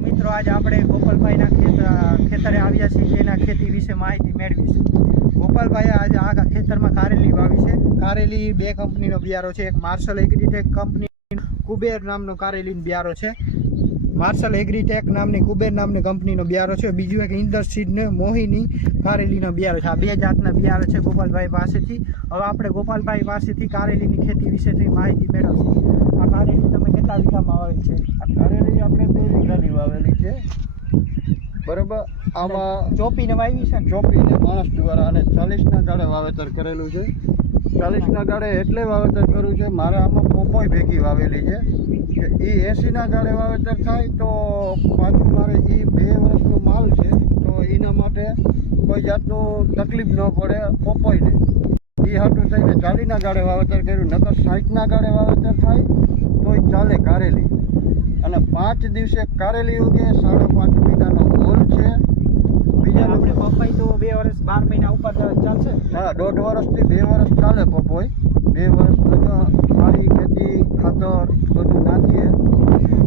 મિત્રો આજે આપણે ગોપાલભાઈના ખેતરે આવ્યા છીએ, એના ખેતી વિશે માહિતી મેળવીશું. ગોપાલભાઈએ આજે આ ખેતરમાં કારેલી વાવી છે. કારેલી બે કંપનીનો બિયારો છે. એક માર્શલ એગ્રીટેક કંપની કુબેર નામનો કારેલીનો બિયારો છે. માર્શલ એગ્રીટેક નામની કુબેર નામની કંપનીનો બિયારો છે. બીજું એક ઇન્દર સીડને મોહિની કારેલીનો બિયારો છે. આ બે જાતના બિયારો છે ગોપાલભાઈ પાસેથી. હવે આપણે ગોપાલભાઈ પાસેથી કારેલીની ખેતી વિશેથી માહિતી મેળવશું. આ કારેલી તમે કેટલા વીઘામાં વાવેલી છે? આ કારેલી આપણે 2 વીઘાની વાવેલી છે, બરાબર. આમાં ચોપીને વાવી છે ને? ચોપીને માણસ દ્વારા, અને 40ના ગાળે વાવેતર કરેલું છે. 40ના ગાળે એટલે વાવેતર કર્યું છે, મારે આમાં પોપોય ભેગી વાવેલી છે કે એ 80ના ગાળે વાવેતર થાય તો પાછું મારે એ 2 વર્ષનો માલ છે, તો એના માટે કોઈ જાતનું તકલીફ ન પડે પોપોયને. એ હાટું થઈને 40ના ગાળે વાવેતર કર્યું. નકર 60ના ગાળે વાવેતર થાય તોય ચાલે કારેલી. અને 5 દિવસે કારેલી ઉગે. 5.5 મહિનાનો હોલ છે. બીજા આપણે પપાઈ તો 2 વર્ષ 12 મહિના ઉપર ચાલશે. હા, 1.5 વર્ષથી 2 વર્ષ ચાલે પપોઈ. 2 વર્ષ સારી ખેતી ખાતર બધું નાખીએ.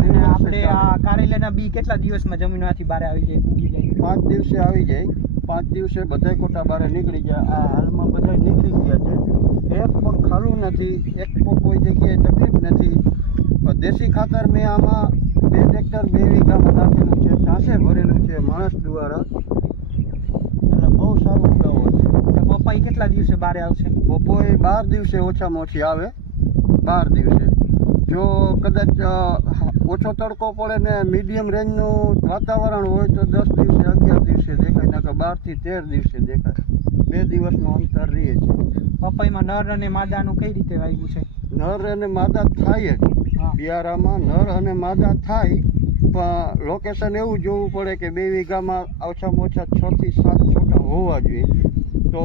અને આપણે આ કારેલીના બી કેટલા દિવસમાં જમીનમાંથી બહાર આવી જાય, ઉગી જાય? 5 દિવસે આવી જાય. 5 દિવસે બધાય કોટા બહાર નીકળી ગયા. આ હાલમાં બધા નીકળી ગયા છે. એક પણ ખાલું નથી, એક પણ કોઈ જગ્યાએ તકલીફ નથી. દેશી ખાતર મેં આમાં 2 ટ્રેક્ટર 2 વીઘામાં નાખેલું છે, ચાંસે ભરેલું છે માણસ દ્વારા, એટલે બહુ સારું ઉગાવો છે. પપાઈ કેટલા દિવસે બહાર આવશે? બપોરે 12 દિવસે ઓછામાં ઓછી આવે. 12 દિવસે જો કદાચ ઓછો તડકો પડે ને મીડિયમ રેન્જનું વાતાવરણ હોય તો 10 દિવસે 11 દિવસે દેખાય, નકર 12 થી 13 દિવસે દેખાય. 2 દિવસનું અંતર રહે છે. પપાઈમાં નર અને માદાનું કઈ રીતે વાવ્યું છે? નર અને માદા થાય જ. બિયારામાં નર અને માદા થાય, પણ લોકેશન એવું જોવું પડે કે 2 વીઘામાં ઓછામાં ઓછા 6 થી 7 છોટા હોવા જોઈએ, તો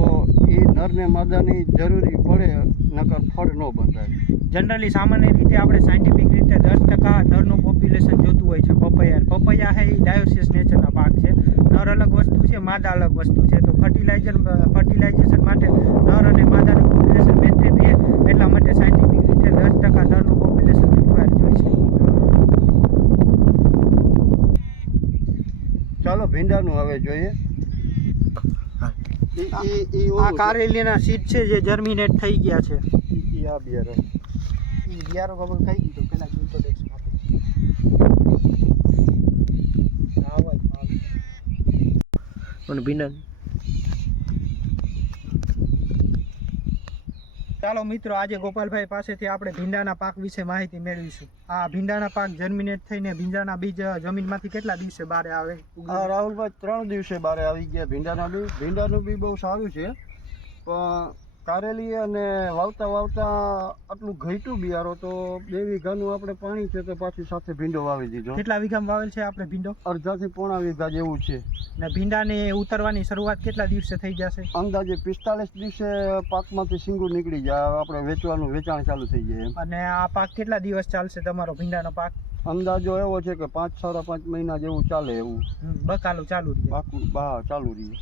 એ નરને માદાની જરૂરી પડે, નકર ફળ ન બંધાય. જનરલી સામાન્ય રીતે આપણે સાયન્ટિફિક રીતે 10% નરનું પોપ્યુલેશન જોતું હોય છે પપૈયા. પપૈયા છે એ ડાયોસિસ નેચરના પાક છે. નર અલગ વસ્તુ છે, માદા અલગ વસ્તુ છે. તો ફર્ટિલાઇઝેશન માટે નર અને માદાનું પોપ્યુલેશન મેન્ટેન રહે, એટલા માટે સાયન્ટિફિક રીતે 10% નરનું પોપ્યુલેશન રિક્વાયર હોય છે. ચાલો ભીંડાનું હવે જોઈએ. આ કારેલીના સીડ છે જે જર્મિનેટ થઈ ગયા છે. આ બિયારો બિયારો ખબર થઈ ગયું પેલા ઇન્ટ્રોડક્શન આપે. ચાલો મિત્રો, આજે ગોપાલભાઈ પાસેથી આપણે ભીંડાના પાક વિશે માહિતી મેળવીશું. આ ભીંડાના પાક જર્મિનેટ થઈને ભીંડાના બીજ જમીનમાંથી કેટલા દિવસે બહાર આવે? હા રાહુલભાઈ, 3 દિવસે બહાર આવી ગયા ભીંડાના બી. ભીંડાનું બી બહુ સારું છે, પણ કારેલી અને વાવતા આટલું ઘટ્યું બિયારો, તો 2 વીઘાનું આપણે પાણી છે તો પાછી સાથે ભીંડો વાવી દીધો. કેટલા વીઘામાં વાવેલ છે આપણે ભીંડો? અડધા થી પોણા વીઘા જેવું છે. ને ભીંડાને ઉતરવાની શરૂઆત કેટલા દિવસે થઈ જશે? અંદાજે 45 દિવસે પાકમાંથી સિંગુર નીકળી જાય, આપણે વેચાણ ચાલુ થઈ જાય. અને આ પાક કેટલા દિવસ ચાલશે તમારો ભીંડાનો પાક? અંદાજો એવો છે કે 5-5.5 મહિના જેવું ચાલે એવું. બકાલું ચાલુ રહે. ચાલુ રહીએ.